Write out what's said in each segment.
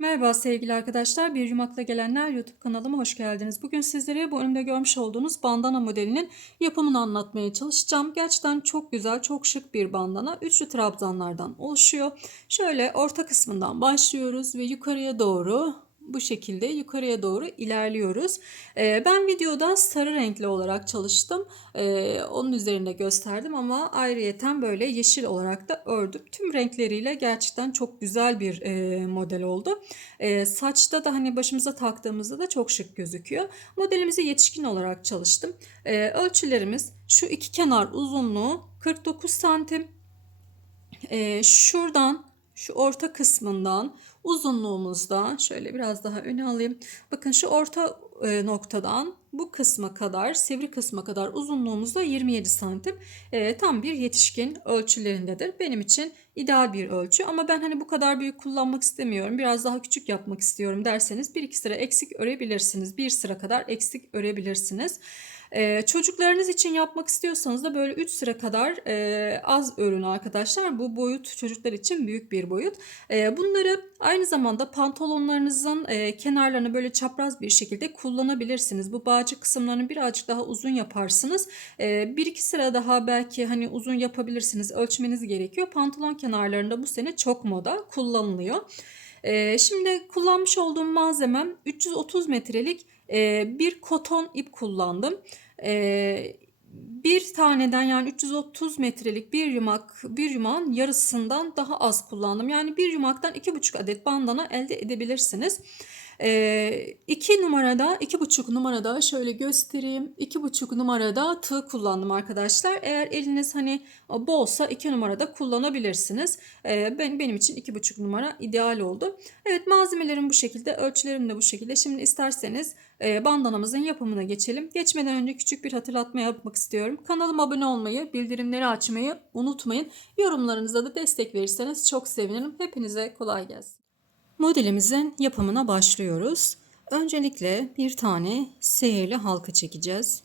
Merhaba sevgili arkadaşlar, Bir Yumakla Gelenler YouTube kanalıma hoş geldiniz. Bugün sizlere bu önümde görmüş olduğunuz bandana modelinin yapımını anlatmaya çalışacağım. Gerçekten çok güzel, çok şık bir bandana. Üçlü trabzanlardan oluşuyor. Şöyle orta kısmından başlıyoruz ve yukarıya doğru bu şekilde yukarıya doğru ilerliyoruz. Ben videoda sarı renkli olarak çalıştım. Onun üzerinde gösterdim ama ayrıyeten böyle yeşil olarak da ördüm. Tüm renkleriyle gerçekten çok güzel bir model oldu. Saçta da hani başımıza taktığımızda da çok şık gözüküyor. Modelimizi yetişkin olarak çalıştım. Ölçülerimiz şu iki kenar uzunluğu 49 santim. Şuradan şu orta kısmından uzunluğumuzda şöyle biraz daha öne alayım. Bakın şu orta noktadan bu kısma kadar, sivri kısma kadar uzunluğumuzda 27 santim. Tam bir yetişkin ölçülerindedir. Benim için ideal bir ölçü ama ben hani bu kadar büyük kullanmak istemiyorum. Biraz daha küçük yapmak istiyorum derseniz bir iki sıra eksik örebilirsiniz. Bir sıra kadar eksik örebilirsiniz. Çocuklarınız için yapmak istiyorsanız da böyle 3 sıra kadar az örün arkadaşlar. Bu boyut çocuklar için büyük bir boyut. Bunları aynı zamanda pantolonlarınızın kenarlarını böyle çapraz bir şekilde kullanabilirsiniz. Bu bağcık kısımlarını birazcık daha uzun yaparsınız. Bir iki sıra daha belki hani uzun yapabilirsiniz. Ölçmeniz gerekiyor. Pantolon kenarlarında bu sene çok moda kullanılıyor. Şimdi kullanmış olduğum malzemem 330 metrelik bir koton ip kullandım. Bir taneden yani 330 metrelik bir yumağın yarısından daha az kullandım. Yani bir yumaktan 2,5 adet bandana elde edebilirsiniz. 2 numarada 2,5 numarada şöyle göstereyim. 2,5 numarada tığ kullandım arkadaşlar. Eğer eliniz hani bolsa 2 numarada kullanabilirsiniz. Benim için 2,5 numara ideal oldu. Evet, malzemelerim bu şekilde, ölçülerim de bu şekilde. Şimdi isterseniz bandanamızın yapımına geçelim. Geçmeden önce küçük bir hatırlatma yapmak istiyorum. Kanalıma abone olmayı, bildirimleri açmayı unutmayın. Yorumlarınıza da destek verirseniz çok sevinirim. Hepinize kolay gelsin. Modelimizin yapımına başlıyoruz. Öncelikle bir tane sihirli halka çekeceğiz.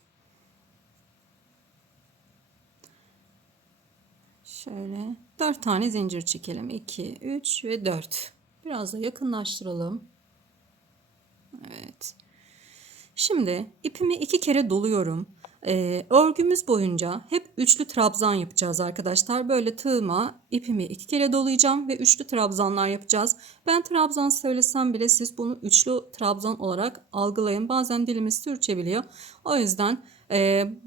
Şöyle 4 tane zincir çekelim. 2, 3 ve 4. Biraz da yakınlaştıralım. Evet. Şimdi ipimi 2 kere doluyorum. Örgümüz boyunca hep üçlü trabzan yapacağız arkadaşlar. Böyle tığıma ipimi 2 kere dolayacağım ve üçlü trabzanlar yapacağız. Ben trabzan söylesem bile siz bunu üçlü trabzan olarak algılayın. Bazen dilimiz sürçebiliyor. O yüzden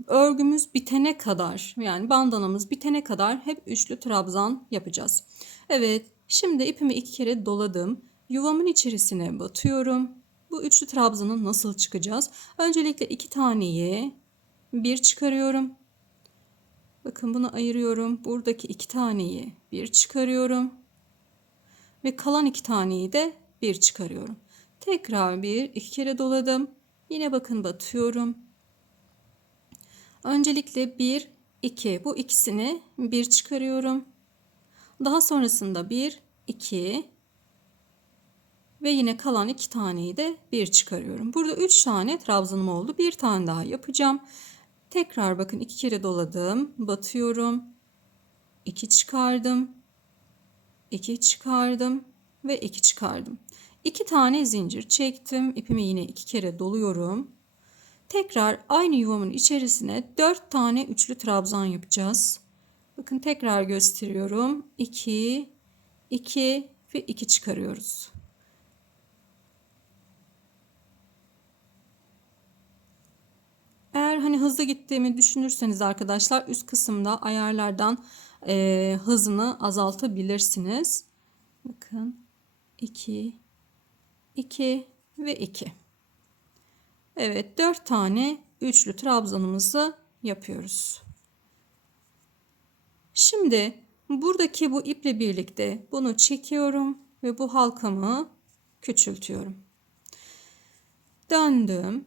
örgümüz bitene kadar, yani bandanamız bitene kadar hep üçlü trabzan yapacağız. Evet, şimdi ipimi 2 kere doladım. Yuvamın içerisine batıyorum. Bu üçlü trabzanı nasıl çıkacağız? Öncelikle 2 taneyi bir çıkarıyorum. Bakın bunu ayırıyorum. Buradaki 2 taneyi bir çıkarıyorum. Ve kalan 2 taneyi de bir çıkarıyorum. Tekrar 2 kere doladım. Yine bakın batıyorum. Öncelikle 1, 2. Bu ikisini bir çıkarıyorum. Daha sonrasında 1, 2 ve yine kalan 2 taneyi de bir çıkarıyorum. Burada 3 tane trabzanım oldu. Bir tane daha yapacağım. Tekrar bakın 2 kere doladım. Batıyorum. 2 çıkardım. 2 çıkardım ve 2 çıkardım. 2 tane zincir çektim. İpimi yine 2 kere doluyorum. Tekrar aynı yuvamın içerisine 4 tane üçlü trabzan yapacağız. Bakın tekrar gösteriyorum. 2, 2 ve 2 çıkarıyoruz. Eğer hani hızlı gittiğimi düşünürseniz arkadaşlar üst kısımda ayarlardan hızını azaltabilirsiniz. Bakın 2, 2 ve 2. Evet, 4 tane üçlü trabzanımızı yapıyoruz. Şimdi buradaki bu iple birlikte bunu çekiyorum ve bu halkamı küçültüyorum. Döndüm.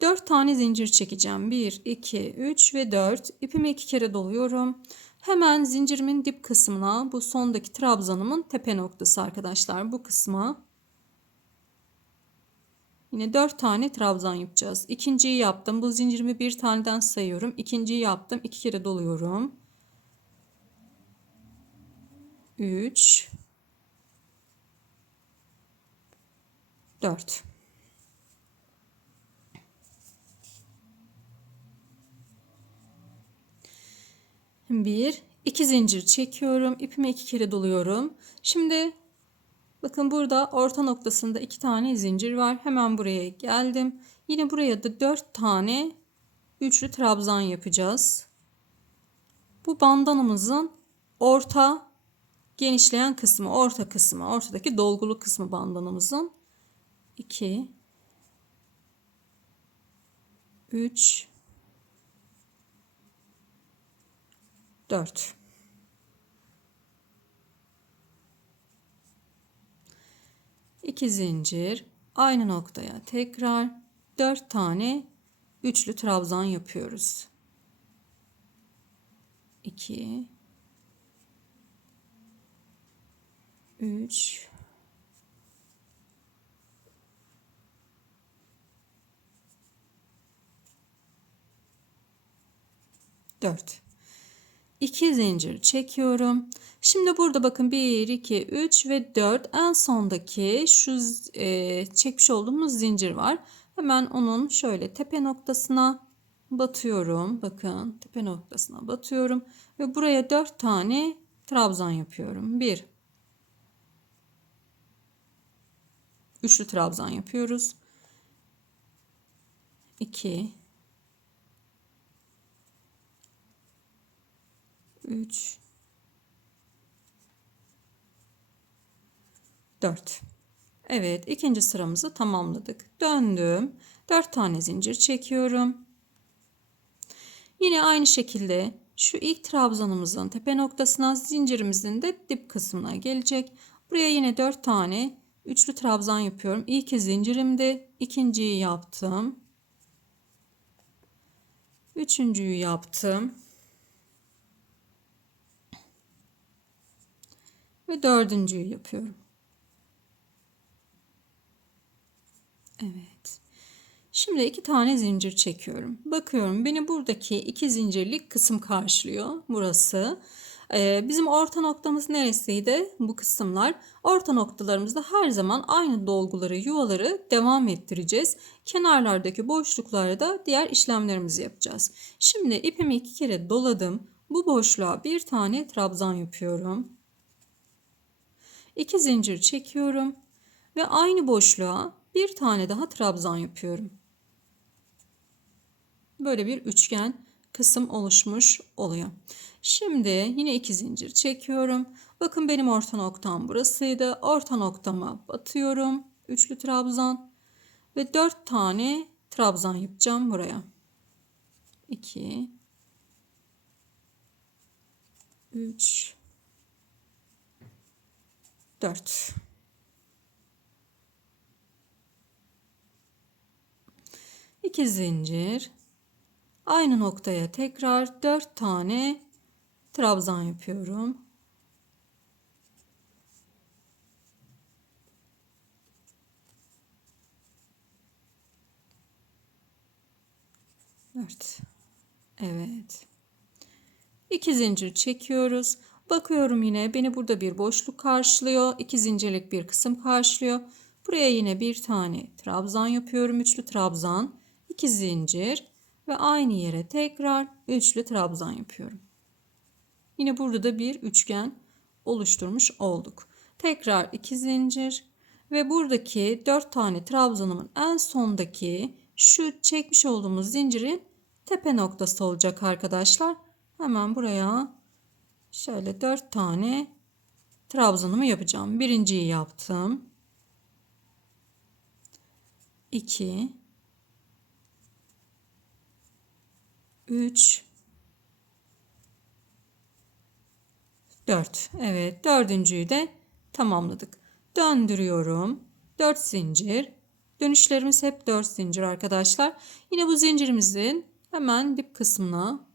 4 tane zincir çekeceğim. 1, 2, 3 ve 4. İpimi 2 kere doluyorum. Hemen zincirimin dip kısmına, bu sondaki trabzanımın tepe noktası arkadaşlar, bu kısma yine 4 tane trabzan yapacağız. İkinciyi yaptım. Bu zincirimi bir taneden sayıyorum. İkinciyi yaptım. 2 kere doluyorum. 3, 4. Bir, iki zincir çekiyorum. İpimi 2 kere doluyorum. Şimdi bakın burada orta noktasında 2 tane zincir var. Hemen buraya geldim. Yine buraya da 4 tane üçlü trabzan yapacağız. Bu bandanamızın orta genişleyen kısmı, orta kısmı, ortadaki dolgulu kısmı bandanamızın. 2 3 4. 2 zincir, aynı noktaya tekrar 4 tane üçlü trabzan yapıyoruz. 2 3 4. 2 zincir çekiyorum. Şimdi burada bakın 1, 2, 3 ve 4 en sondaki şu çekmiş olduğumuz zincir var. Hemen onun şöyle tepe noktasına batıyorum. Bakın tepe noktasına batıyorum ve buraya 4 tane trabzan yapıyorum. 1 üçlü trabzan yapıyoruz. 2 3 4. Evet, ikinci sıramızı tamamladık. Döndüm. 4 tane zincir çekiyorum. Yine aynı şekilde şu ilk trabzanımızın tepe noktasına, zincirimizin de dip kısmına gelecek. Buraya yine 4 tane üçlü trabzan yapıyorum. İlk zincirimde, ikinciyi yaptım. Üçüncüyü yaptım. Ve dördüncüyü yapıyorum. Evet. Şimdi 2 tane zincir çekiyorum. Bakıyorum beni buradaki 2 zincirlik kısım karşılıyor. Burası. Bizim orta noktamız neresiydi? Bu kısımlar. Orta noktalarımızda her zaman aynı dolguları, yuvaları devam ettireceğiz. Kenarlardaki boşluklarda da diğer işlemlerimizi yapacağız. Şimdi ipimi 2 kere doladım. Bu boşluğa bir tane trabzan yapıyorum. 2 zincir çekiyorum ve aynı boşluğa bir tane daha trabzan yapıyorum. Böyle bir üçgen kısım oluşmuş oluyor. Şimdi yine 2 zincir çekiyorum. Bakın benim orta noktam burasıydı. Orta noktama batıyorum. Üçlü trabzan ve 4 tane trabzan yapacağım buraya. 2 3 4. 2 zincir, aynı noktaya tekrar 4 tane trabzan yapıyorum. 4. Evet. 2 zincir çekiyoruz. Bakıyorum yine beni burada bir boşluk karşılıyor. 2 zincirlik bir kısım karşılıyor. Buraya yine bir tane trabzan yapıyorum. Üçlü trabzan, 2 zincir ve aynı yere tekrar üçlü trabzan yapıyorum. Yine burada da bir üçgen oluşturmuş olduk. Tekrar 2 zincir ve buradaki 4 tane trabzanımın en sondaki şu çekmiş olduğumuz zincirin tepe noktası olacak arkadaşlar. Hemen buraya şöyle 4 tane trabzanımı yapacağım. Birinciyi yaptım. 2 3 4. Evet, dördüncüyü de tamamladık. Döndürüyorum. 4 zincir. Dönüşlerimiz hep 4 zincir arkadaşlar. Yine bu zincirimizin hemen dip kısmına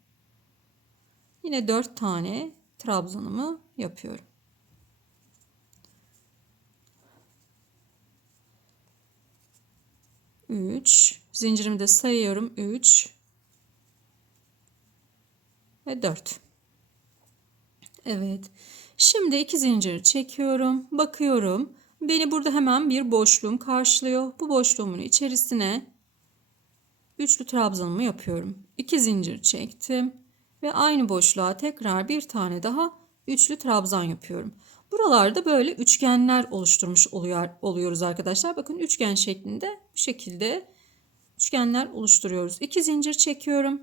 yine 4 tane trabzanımı yapıyorum. Üç. Zincirimi de sayıyorum. 3 ve 4. Evet. Şimdi 2 zincir çekiyorum. Bakıyorum. Beni burada hemen bir boşluğum karşılıyor. Bu boşluğumun içerisine üçlü trabzanımı yapıyorum. 2 zincir çektim ve aynı boşluğa tekrar bir tane daha üçlü trabzan yapıyorum. Buralarda böyle üçgenler oluşturmuş oluyoruz arkadaşlar. Bakın üçgen şeklinde bu şekilde üçgenler oluşturuyoruz. 2 zincir çekiyorum.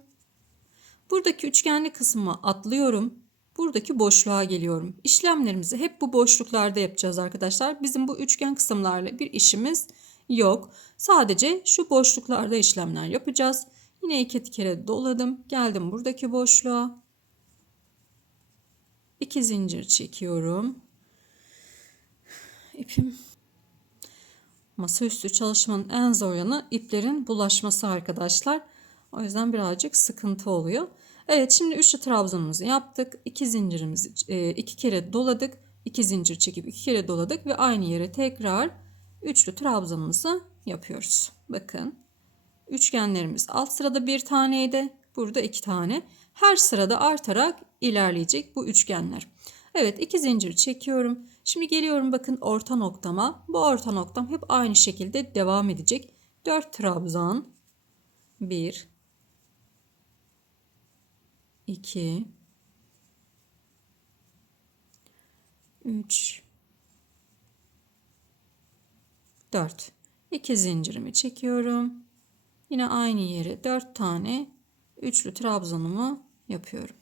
Buradaki üçgenli kısmı atlıyorum. Buradaki boşluğa geliyorum. İşlemlerimizi hep bu boşluklarda yapacağız arkadaşlar. Bizim bu üçgen kısımlarla bir işimiz yok. Sadece şu boşluklarda işlemler yapacağız. Yine 2 kere doladım. Geldim buradaki boşluğa. 2 zincir çekiyorum. İpim. Masaüstü çalışmanın en zor yanı iplerin bulaşması arkadaşlar. O yüzden birazcık sıkıntı oluyor. Evet, şimdi üçlü trabzanımızı yaptık. 2 zincirimizi 2 kere doladık. 2 zincir çekip 2 kere doladık ve aynı yere tekrar üçlü trabzanımızı yapıyoruz. Bakın, üçgenlerimiz alt sırada bir taneydi. Burada 2 tane. Her sırada artarak ilerleyecek bu üçgenler. Evet, 2 zincir çekiyorum. Şimdi geliyorum bakın orta noktama. Bu orta noktam hep aynı şekilde devam edecek. 4 trabzan. 1 2 3 4. 2 zincirimi çekiyorum. Yine aynı yere 4 tane üçlü trabzanımı yapıyorum.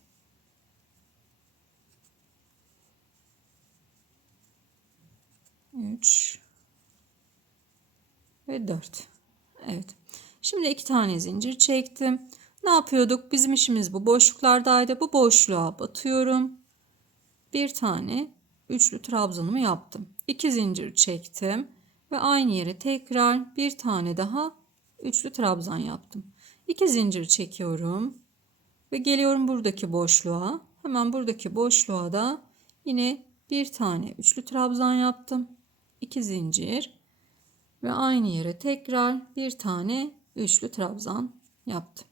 3 ve 4. Evet. Şimdi 2 tane zincir çektim. Ne yapıyorduk? Bizim işimiz bu boşluklardaydı. Bu boşluğa batıyorum. Bir tane üçlü trabzanımı yaptım. 2 zincir çektim ve aynı yere tekrar bir tane daha üçlü trabzan yaptım. 2 zincir çekiyorum ve geliyorum buradaki boşluğa. Hemen buradaki boşluğa da yine bir tane üçlü trabzan yaptım. 2 zincir ve aynı yere tekrar bir tane üçlü trabzan yaptım.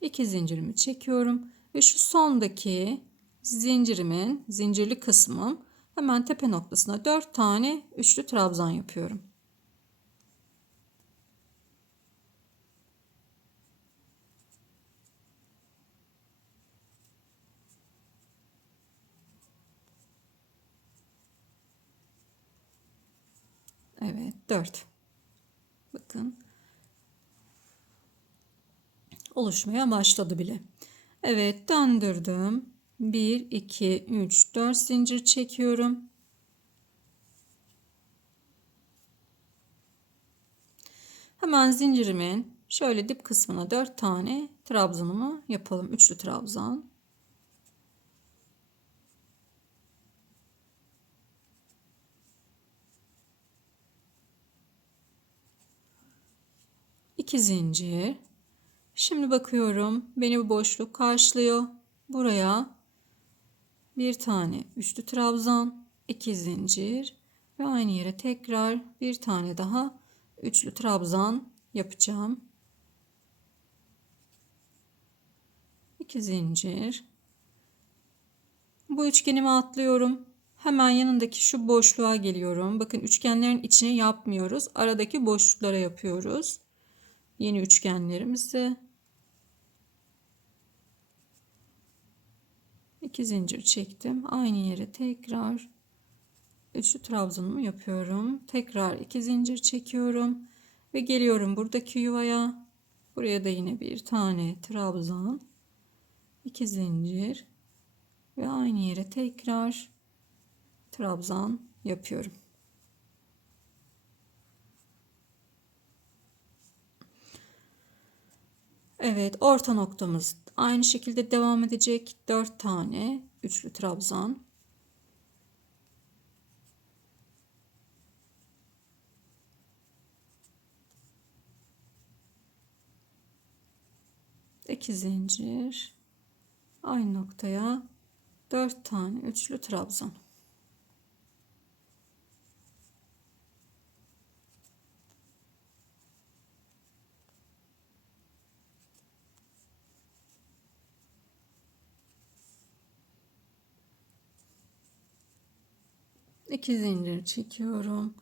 2 zincirimi çekiyorum ve şu sondaki zincirimin zincirli kısmım hemen tepe noktasına 4 tane üçlü trabzan yapıyorum. Evet, 4. Bakın, oluşmaya başladı bile. Evet, döndürdüm. 1 2 3 4 zincir çekiyorum. Hemen zincirimin şöyle dip kısmına 4 tane trabzanımı yapalım. Üçlü trabzan. İki zincir. Şimdi bakıyorum. Beni bu boşluk karşılıyor. Buraya bir tane üçlü trabzan, 2 zincir ve aynı yere tekrar bir tane daha üçlü trabzan yapacağım. 2 zincir. Bu üçgenimi atlıyorum. Hemen yanındaki şu boşluğa geliyorum. Bakın, üçgenlerin içine yapmıyoruz. Aradaki boşluklara yapıyoruz. Yeni üçgenlerimizi. 2 zincir çektim. Aynı yere tekrar üçlü trabzanımı yapıyorum. Tekrar 2 zincir çekiyorum ve geliyorum buradaki yuvaya. Buraya da yine bir tane trabzan, 2 zincir ve aynı yere tekrar trabzan yapıyorum. Evet, orta noktamız aynı şekilde devam edecek. 4 tane üçlü trabzan. İki zincir, aynı noktaya 4 tane üçlü trabzan. 2 zincir çekiyorum.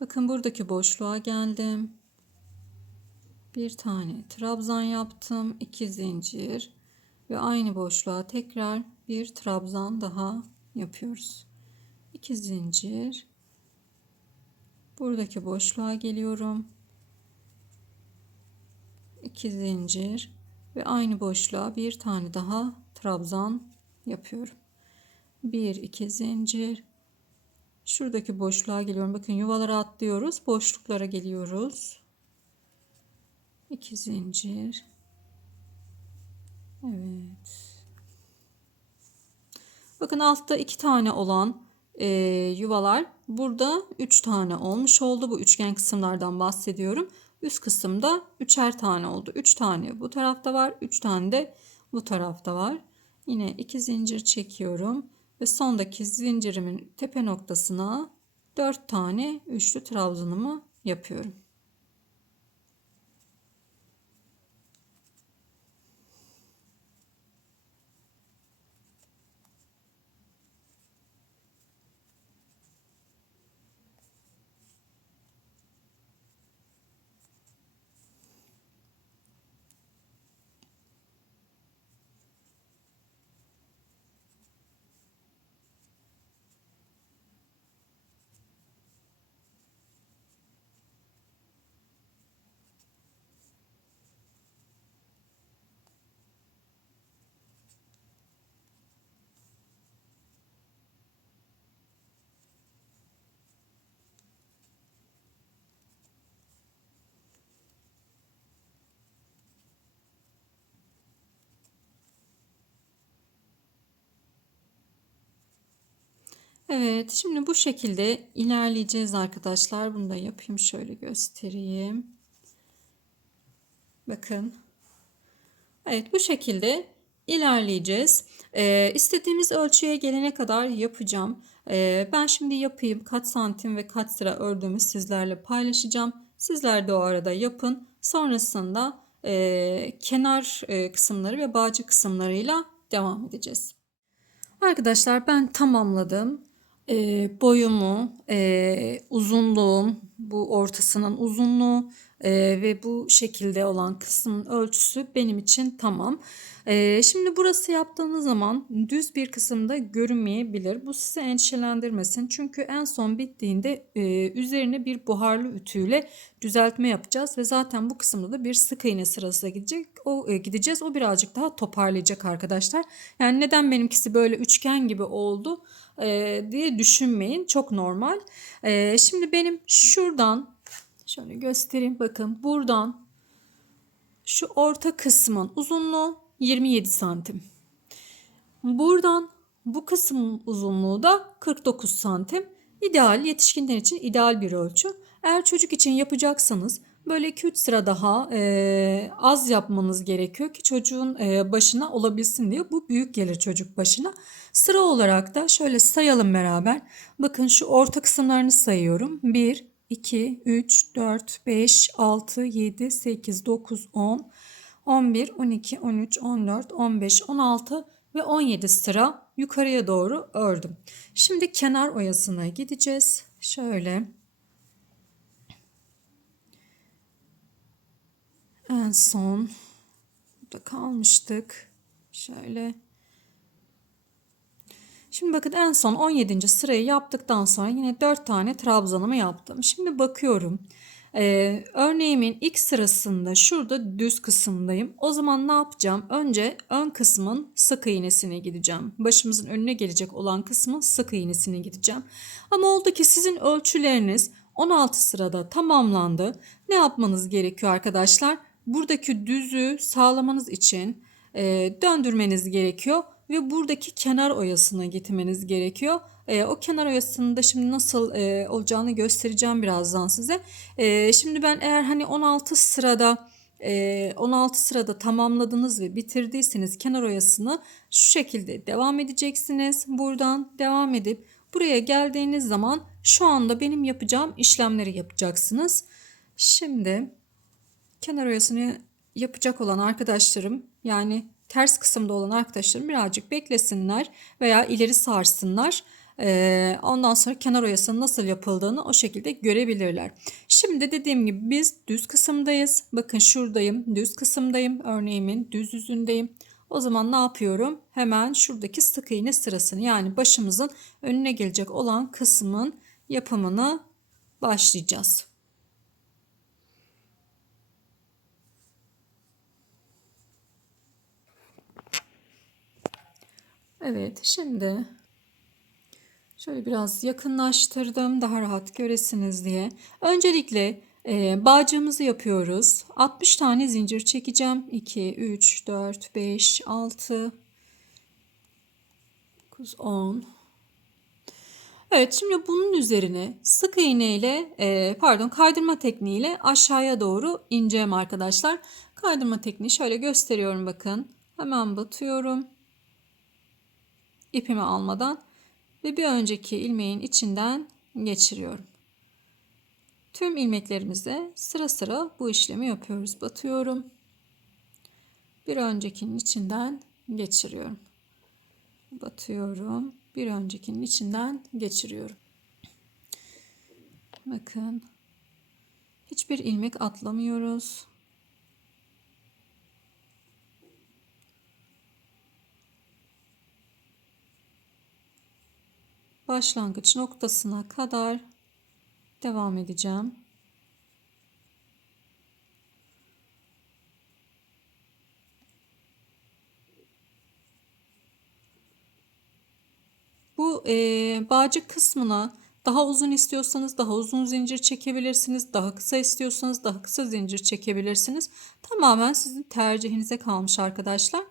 Bakın buradaki boşluğa geldim. Bir tane trabzan yaptım. 2 zincir ve aynı boşluğa tekrar bir trabzan daha yapıyoruz. 2 zincir. Buradaki boşluğa geliyorum. 2 zincir ve aynı boşluğa bir tane daha trabzan yapıyorum. 1 2 zincir. Şuradaki boşluğa geliyorum. Bakın yuvalara atlıyoruz. Boşluklara geliyoruz. 2 zincir. Evet. Bakın altta 2 tane olan yuvalar burada 3 tane olmuş oldu. Bu üçgen kısımlardan bahsediyorum. Üst kısımda 3'er tane oldu. 3 tane bu tarafta var. 3 tane de bu tarafta var. Yine 2 zincir çekiyorum. Ve sondaki zincirimin tepe noktasına 4 tane üçlü trabzanımı yapıyorum. Evet, şimdi bu şekilde ilerleyeceğiz arkadaşlar. Bunu da yapayım, şöyle göstereyim. Bakın. Evet, bu şekilde ilerleyeceğiz. İstediğimiz ölçüye gelene kadar yapacağım. Ben şimdi yapayım. Kaç santim ve kaç sıra ördüğümü sizlerle paylaşacağım. Sizler de o arada yapın. Sonrasında kenar kısımları ve bağcı kısımlarıyla devam edeceğiz. Arkadaşlar ben tamamladım. Boyumu, uzunluğum, bu ortasının uzunluğu ve bu şekilde olan kısmın ölçüsü benim için tamam. Şimdi burası yaptığınız zaman düz bir kısımda görünmeyebilir. Bu sizi endişelendirmesin. Çünkü en son bittiğinde üzerine bir buharlı ütüyle düzeltme yapacağız ve zaten bu kısımda da bir sık iğne sırası gidecek. Gideceğiz. O birazcık daha toparlayacak arkadaşlar. Yani neden benimkisi böyle üçgen gibi oldu diye düşünmeyin. Çok normal. Şimdi benim şuradan şöyle göstereyim. Bakın buradan şu orta kısmın uzunluğu 27 santim. Buradan bu kısmın uzunluğu da 49 santim. İdeal, yetişkinler için ideal bir ölçü. Eğer çocuk için yapacaksanız böyle 2-3 sıra daha az yapmanız gerekiyor ki çocuğun başına olabilsin diye. Bu büyük gelir çocuk başına. Sıra olarak da şöyle sayalım beraber. Bakın şu orta kısımlarını sayıyorum. 1, 2, 3, 4, 5, 6, 7, 8, 9, 10, 11, 12, 13, 14, 15, 16 ve 17 sıra yukarıya doğru ördüm. Şimdi kenar oyasına gideceğiz. Şöyle. En son burada kalmıştık. Şöyle. Şimdi bakın en son 17. sırayı yaptıktan sonra yine 4 tane trabzanımı yaptım. Şimdi bakıyorum. Örneğimin ilk sırasında şurada düz kısımdayım. O zaman ne yapacağım? Önce ön kısmın sık iğnesine gideceğim. Başımızın önüne gelecek olan kısmın sık iğnesine gideceğim. Ama oldu ki sizin ölçüleriniz 16 sırada tamamlandı. Ne yapmanız gerekiyor arkadaşlar? Buradaki düzü sağlamanız için döndürmeniz gerekiyor ve buradaki kenar oyasına getirmeniz gerekiyor. O kenar oyasının da şimdi nasıl olacağını göstereceğim birazdan size. Şimdi ben eğer hani 16 sırada tamamladınız ve bitirdiyseniz kenar oyasını şu şekilde devam edeceksiniz. Buradan devam edip buraya geldiğiniz zaman şu anda benim yapacağım işlemleri yapacaksınız. Şimdi kenar oyasını yapacak olan arkadaşlarım, yani ters kısımda olan arkadaşlarım birazcık beklesinler veya ileri sarsınlar. Ondan sonra kenar oyasının nasıl yapıldığını o şekilde görebilirler. Şimdi dediğim gibi biz düz kısımdayız. Bakın şuradayım, düz kısımdayım. Örneğimin düz yüzündeyim. O zaman ne yapıyorum? Hemen şuradaki sık iğne sırasını, yani başımızın önüne gelecek olan kısmın yapımını başlayacağız. Evet, şimdi şöyle biraz yakınlaştırdım daha rahat göresiniz diye. Öncelikle bağcığımızı yapıyoruz. 60 tane zincir çekeceğim. 2, 3, 4, 5, 6, 9, 10. Evet, şimdi bunun üzerine sık iğne ile kaydırma tekniğiyle aşağıya doğru ineceğim arkadaşlar. Kaydırma tekniği şöyle gösteriyorum, bakın. Hemen batıyorum. İpimi almadan ve bir önceki ilmeğin içinden geçiriyorum. Tüm ilmeklerimizde sıra sıra bu işlemi yapıyoruz. Batıyorum. Bir öncekinin içinden geçiriyorum. Batıyorum. Bir öncekinin içinden geçiriyorum. Bakın. Hiçbir ilmek atlamıyoruz. Başlangıç noktasına kadar devam edeceğim. Bu bağcık kısmına daha uzun istiyorsanız daha uzun zincir çekebilirsiniz. Daha kısa istiyorsanız daha kısa zincir çekebilirsiniz. Tamamen sizin tercihinize kalmış arkadaşlar.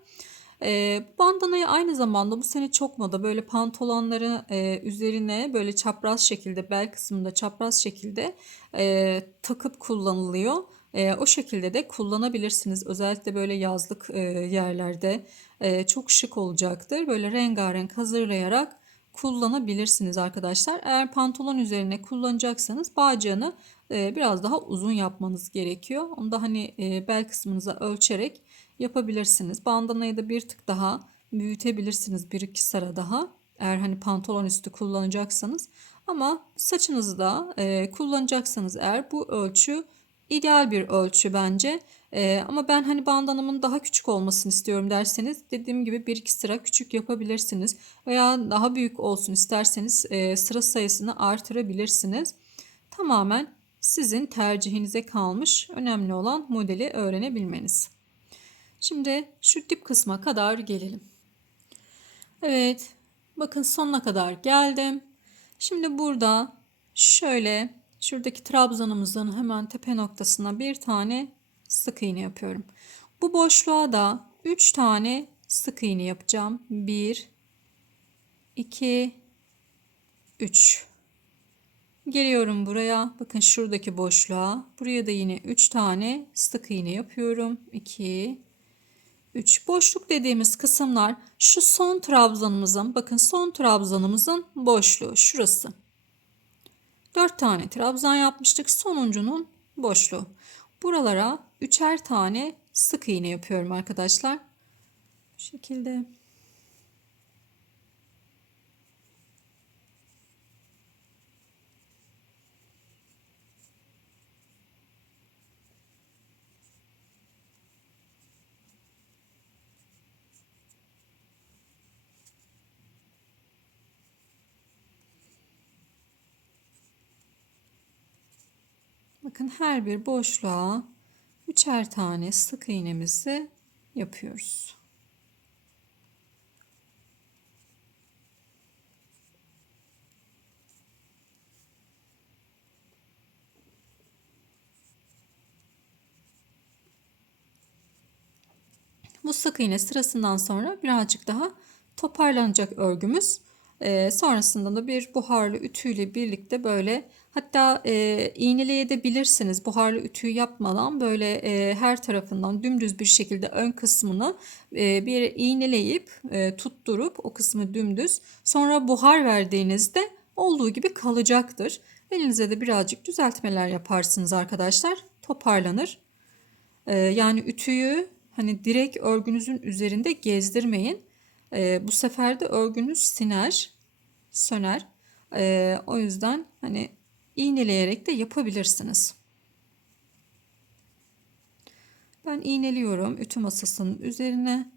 Bandanayı aynı zamanda bu sene çok moda, böyle pantolonları üzerine böyle çapraz şekilde, bel kısmında çapraz şekilde takıp kullanılıyor. O şekilde de kullanabilirsiniz. Özellikle böyle yazlık yerlerde çok şık olacaktır. Böyle rengarenk hazırlayarak kullanabilirsiniz arkadaşlar. Eğer pantolon üzerine kullanacaksanız bağcığını biraz daha uzun yapmanız gerekiyor. Onu da hani bel kısmınıza ölçerek yapabilirsiniz. Bandanayı da bir tık daha büyütebilirsiniz, bir iki sıra daha. Eğer hani pantolon üstü kullanacaksanız. Ama saçınızı da kullanacaksanız eğer bu ölçü ideal bir ölçü bence. Ama ben hani bandanamın daha küçük olmasını istiyorum derseniz dediğim gibi bir iki sıra küçük yapabilirsiniz. Veya daha büyük olsun isterseniz sıra sayısını artırabilirsiniz. Tamamen sizin tercihinize kalmış. Önemli olan modeli öğrenebilmeniz. Şimdi şu dip kısma kadar gelelim. Evet, bakın sonuna kadar geldim. Şimdi burada şöyle şuradaki trabzanımızın hemen tepe noktasına bir tane sık iğne yapıyorum. Bu boşluğa da 3 tane sık iğne yapacağım. 1, 2, 3. Geliyorum buraya. Bakın şuradaki boşluğa. Buraya da yine 3 tane sık iğne yapıyorum. 2, 3. Boşluk dediğimiz kısımlar şu son trabzanımızın, bakın son trabzanımızın boşluğu şurası. 4 tane trabzan yapmıştık. Sonuncunun boşluğu. Buralara 3'er tane sık iğne yapıyorum arkadaşlar. Bu şekilde. Bakın her bir boşluğa 3'er tane sık iğnemizi yapıyoruz. Bu sık iğne sırasından sonra birazcık daha toparlanacak örgümüz. Sonrasında da bir buharlı ütüyle birlikte böyle, hatta iğneleyebilirsiniz. Buharlı ütüyü yapmadan böyle her tarafından dümdüz bir şekilde ön kısmını bir yere iğneleyip tutturup o kısmı dümdüz, sonra buhar verdiğinizde olduğu gibi kalacaktır. Elinize de birazcık düzeltmeler yaparsınız arkadaşlar. Toparlanır. Yani ütüyü hani direkt örgünüzün üzerinde gezdirmeyin. Bu sefer de örgünüz siner. söner. O yüzden hani iğneleyerek de yapabilirsiniz. Ben iğneliyorum ütü masasının üzerine.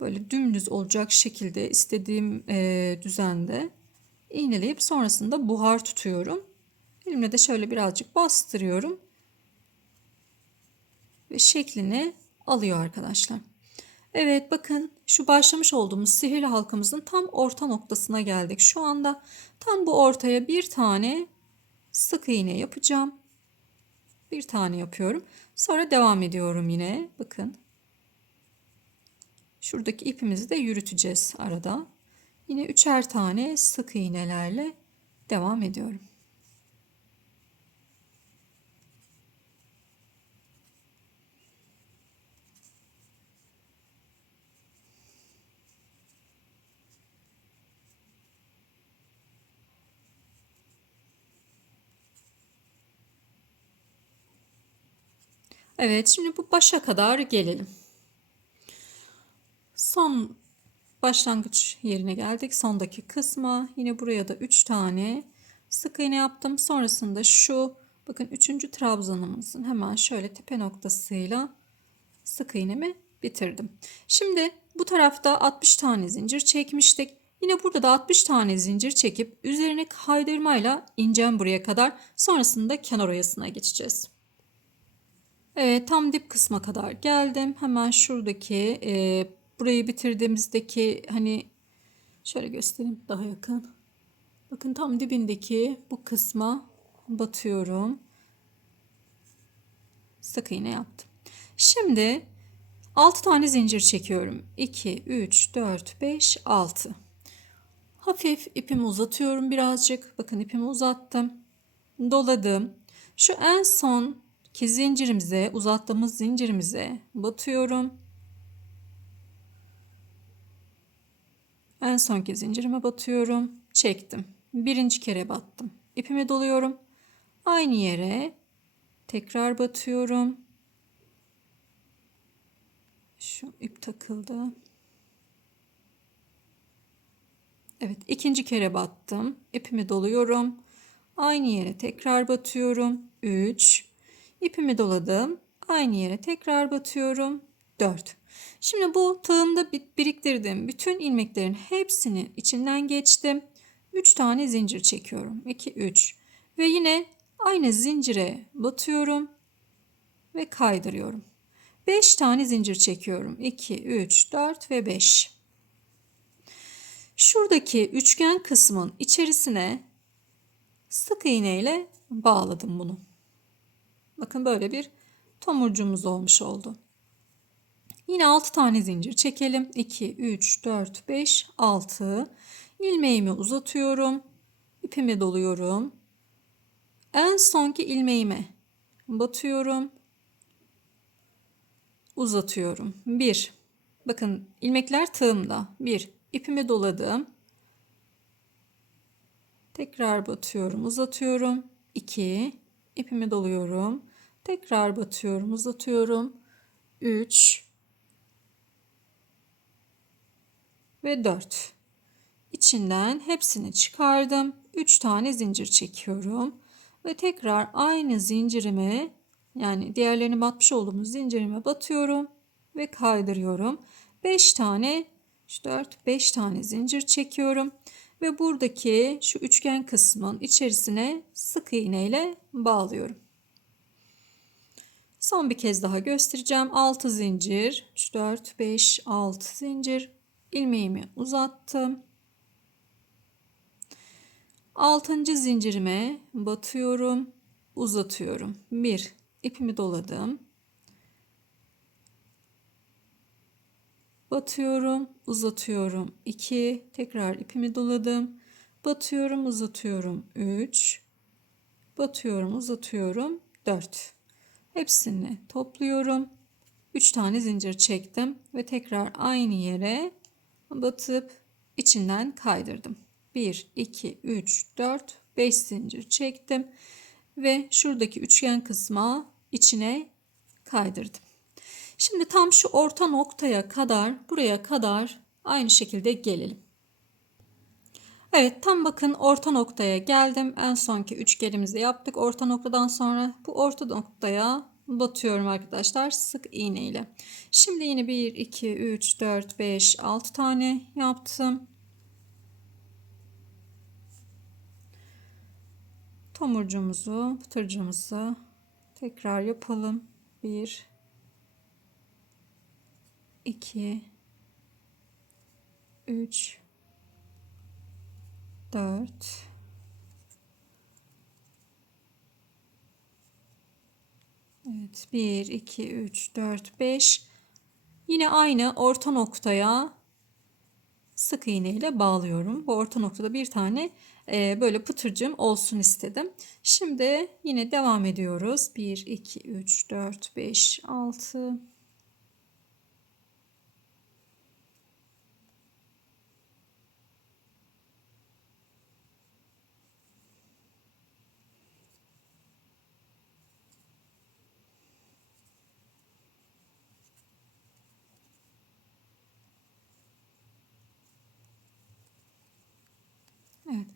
Böyle dümdüz olacak şekilde istediğim düzende iğneleyip sonrasında buhar tutuyorum. Elimle de şöyle birazcık bastırıyorum ve şeklini alıyor arkadaşlar. Evet, bakın şu başlamış olduğumuz sihirli halkamızın tam orta noktasına geldik. Şu anda tam bu ortaya bir tane sık iğne yapacağım. Bir tane yapıyorum. Sonra devam ediyorum yine. Bakın. Şuradaki ipimizi de yürüteceğiz arada. Yine üçer tane sık iğnelerle devam ediyorum. Evet, şimdi bu başa kadar gelelim. Son başlangıç yerine geldik. Sondaki kısma yine buraya da 3 tane sık iğne yaptım. Sonrasında şu bakın 3. trabzanımızın hemen şöyle tepe noktasıyla sık iğnemi bitirdim. Şimdi bu tarafta 60 tane zincir çekmiştik. Yine burada da 60 tane zincir çekip üzerine kaydırmayla ineceğim buraya kadar. Sonrasında kenar oyasına geçeceğiz. Evet, tam dip kısma kadar geldim. Hemen şuradaki burayı bitirdiğimizdeki hani şöyle göstereyim daha yakın. Bakın tam dibindeki bu kısma batıyorum. Sık iğne yaptım. Şimdi 6 tane zincir çekiyorum. 2, 3, 4, 5, 6. Hafif ipimi uzatıyorum birazcık. Bakın ipimi uzattım. Doladım. Şu en sonki zincirimize, uzattığımız zincirimize batıyorum. En sonki zincirime batıyorum. Çektim. Birinci kere battım. İpimi doluyorum. Aynı yere tekrar batıyorum. Şu ip takıldı. Evet, ikinci kere battım. İpimi doluyorum. Aynı yere tekrar batıyorum. 3. İpimi doladım. Aynı yere tekrar batıyorum. 4. Şimdi bu tığımda biriktirdiğim bütün ilmeklerin hepsinin içinden geçtim. 3 tane zincir çekiyorum. 2, 3. Ve yine aynı zincire batıyorum ve kaydırıyorum. 5 tane zincir çekiyorum. 2, 3, 4 ve 5. Şuradaki üçgen kısmın içerisine sık iğne ile bağladım bunu. Bakın böyle bir tomurcumuz olmuş oldu. Yine 6 tane zincir çekelim. 2, 3, 4, 5, 6. İlmeğimi uzatıyorum. İpimi doluyorum. En sonki ilmeğime batıyorum. Uzatıyorum. 1. Bakın ilmekler tığımda. 1. İpimi doladım. Tekrar batıyorum, uzatıyorum. 2. İpimi doluyorum. Tekrar batıyorum, uzatıyorum. 3 ve 4. İçinden hepsini çıkardım. 3 tane zincir çekiyorum ve tekrar aynı zincirime, yani diğerlerini batmış olduğumuz zincirime batıyorum ve kaydırıyorum. 5 tane, 4, 5 tane zincir çekiyorum ve buradaki şu üçgen kısmın içerisine sık iğne ile bağlıyorum. Son bir kez daha göstereceğim. 6 zincir, 3, 4, 5, 6 zincir. İlmeğimi uzattım. 6. zincirime batıyorum, uzatıyorum. 1. İpimi doladım. Batıyorum, uzatıyorum. 2. Tekrar ipimi doladım. Batıyorum, uzatıyorum. 3. Batıyorum, uzatıyorum. 4. Hepsini topluyorum. 3 tane zincir çektim ve tekrar aynı yere batıp içinden kaydırdım. 1, 2, 3, 4, 5 zincir çektim ve şuradaki üçgen kısma içine kaydırdım. Şimdi tam şu orta noktaya kadar, buraya kadar aynı şekilde gelelim. Evet, tam bakın orta noktaya geldim. En sonki üçgenimizi yaptık. Orta noktadan sonra bu orta noktaya batıyorum arkadaşlar sık iğne ile. Şimdi yine 1, 2, 3, 4, 5, 6 tane yaptım. Tomurcuğumuzu, pıtırcığımızı tekrar yapalım. 1, 2, 3, 4, evet, 1, 2, 3, 4, 5. Yine aynı orta noktaya sık iğne ile bağlıyorum. Bu orta noktada bir tane böyle pıtırcığım olsun istedim. Şimdi yine devam ediyoruz. 1, 2, 3, 4, 5, 6. Evet.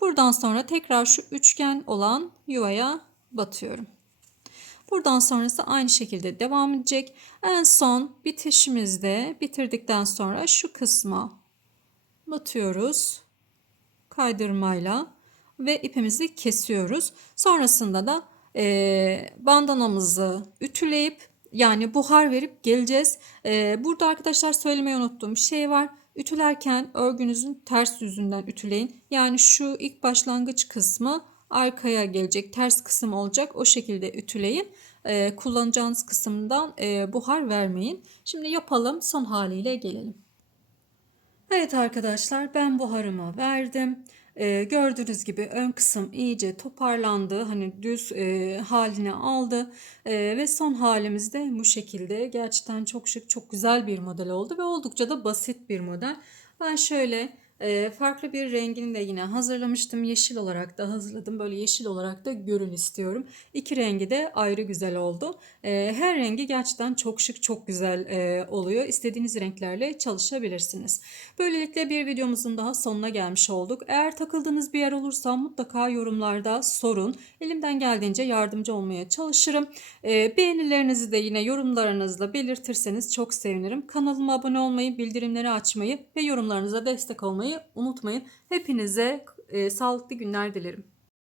Buradan sonra tekrar şu üçgen olan yuvaya batıyorum. Buradan sonrası aynı şekilde devam edecek. En son bitişimizde bitirdikten sonra şu kısma batıyoruz kaydırmayla ve ipimizi kesiyoruz. Sonrasında da bandanamızı ütüleyip yani buhar verip geleceğiz. Burada arkadaşlar söylemeyi unuttuğum bir şey var. Ütülerken örgünüzün ters yüzünden ütüleyin. Yani şu ilk başlangıç kısmı arkaya gelecek, ters kısım olacak. O şekilde ütüleyin. Kullanacağınız kısımdan buhar vermeyin. Şimdi yapalım, son haliyle gelelim. Evet arkadaşlar, ben buharımı verdim. Gördüğünüz gibi ön kısım iyice toparlandı. Hani düz haline aldı. Ve son halimiz de bu şekilde. Gerçekten çok şık, çok güzel bir model oldu ve oldukça da basit bir model. Ben şöyle farklı bir rengini de yine hazırlamıştım. Yeşil olarak da hazırladım. Böyle yeşil olarak da görün istiyorum. İki rengi de ayrı güzel oldu. Her rengi gerçekten çok şık, çok güzel oluyor. İstediğiniz renklerle çalışabilirsiniz. Böylelikle bir videomuzun daha sonuna gelmiş olduk. Eğer takıldığınız bir yer olursa mutlaka yorumlarda sorun. Elimden geldiğince yardımcı olmaya çalışırım. Beğenilerinizi de yine yorumlarınızla belirtirseniz çok sevinirim. Kanalıma abone olmayı, bildirimleri açmayı ve yorumlarınıza destek olmayı unutmayın. Hepinize sağlıklı günler dilerim.